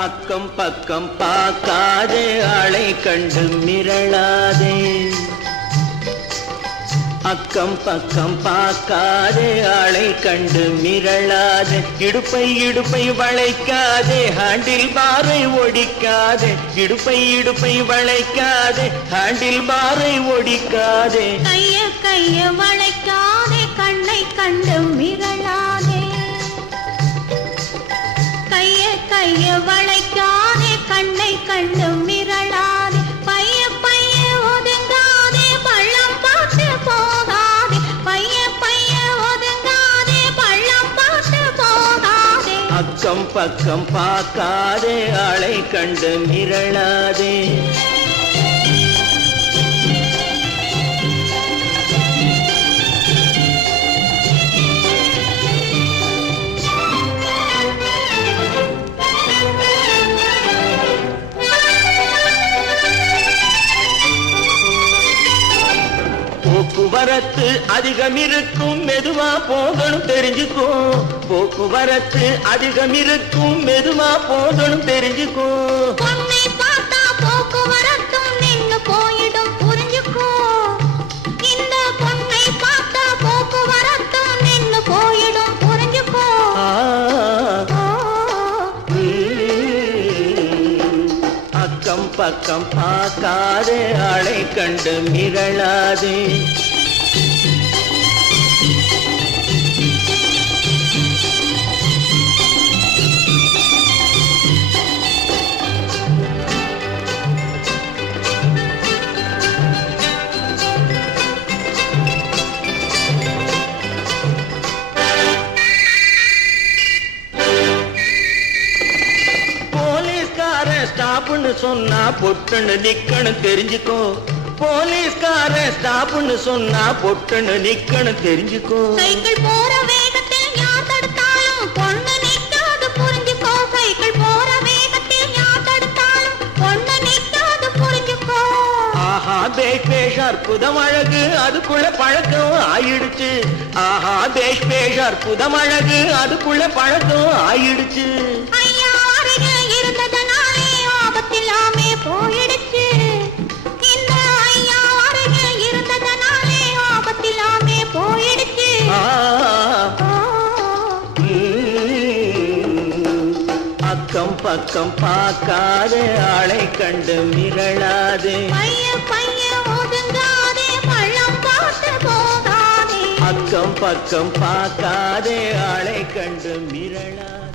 அக்கம் பக்கம் பார்க்காதே ஆளை கண்டு மிரளாதே அக்கம் பக்கம் பார்க்காதே ஆளை கண்டு மிரளாதே இடுப்பை இடுப்பை வளைக்காதே ஹேண்டில் பாரை ஒடிக்காதே இடுப்பை இடுப்பை வளைக்காதே ஹேண்டில் பாரை ஒடிக்காதே கைய கைய வளைக்காதே கண்ணை கண்டு மிரளாதே கைய கைய வளைக்காதே கண்ணை கண்டு மிரளாதே பைய பைய ஒதுங்காதே பள்ளம் பார்த்து போகாதே பைய பைய ஒதுங்காதே பள்ளம் பார்த்து போகாதே அக்கம் பக்கம் பார்க்காதே ஆளை கண்டு மிரளாதே போக்குவரத்து அதிகம் இருக்கும் மெதுவா போகணும் தெரிஞ்சுக்கோ போக்குவரத்து அதிகம் இருக்கும் மெதுவா போகணும் தெரிஞ்சுக்கோ பொண்ணை பார்த்தா போக்குவரத்தும் நின்னு போயிடும் புரிஞ்சுக்கோ இந்த பொண்ணை பார்த்தா போக்குவரத்தும் நின்னு போயிடும் புரிஞ்சுக்கோ அக்கம் பக்கம் பார்க்காதே ஆளை கண்டு மிரளாதே ஸ்டாப்னு சொன்னா பொட்டுன்னு நிக்கணும் தெரிஞ்சுக்கோ போலீஸ்காரன் ஸ்டாப்னு சொன்னா பொட்டுன்னு நிக்கணும் தெரிஞ்சுக்கோ சைக்கிள் போற வேகத்தில் யார் தடுத்தாலும் பொண்ணு நிக்காது புரிஞ்சுக்கோ சைக்கிள் போற வேகத்தில் யார் தடுத்தாலும் பொண்ணு நிக்காது புரிஞ்சுக்கோ ஆஹா பேஷ் பேஷ் அற்புதம் அழகு அதுக்குள்ள பழக்கம் ஆயிடுச்சு ஆஹா பேஷ் பேஷ் அற்புதம் அழகு அதுக்குள்ள பழக்கம் ஆயிடுச்சு ஐயா அருகே இருந்ததனாலே ஆபத்தில்லாமே போயிடுச்சு இந்த ஐயா அருகே இருந்ததனாலே ஆபத்தில்லாமே போயிடுச்சு அக்கம் பக்கம் பார்க்காதே ஆளை கண்டு மிரளாதே பைய பைய ஒதுங்காதே பள்ளம் பார்த்து போகாதே அக்கம் பக்கம் பார்க்காதே ஆளை கண்டு மிரளாதே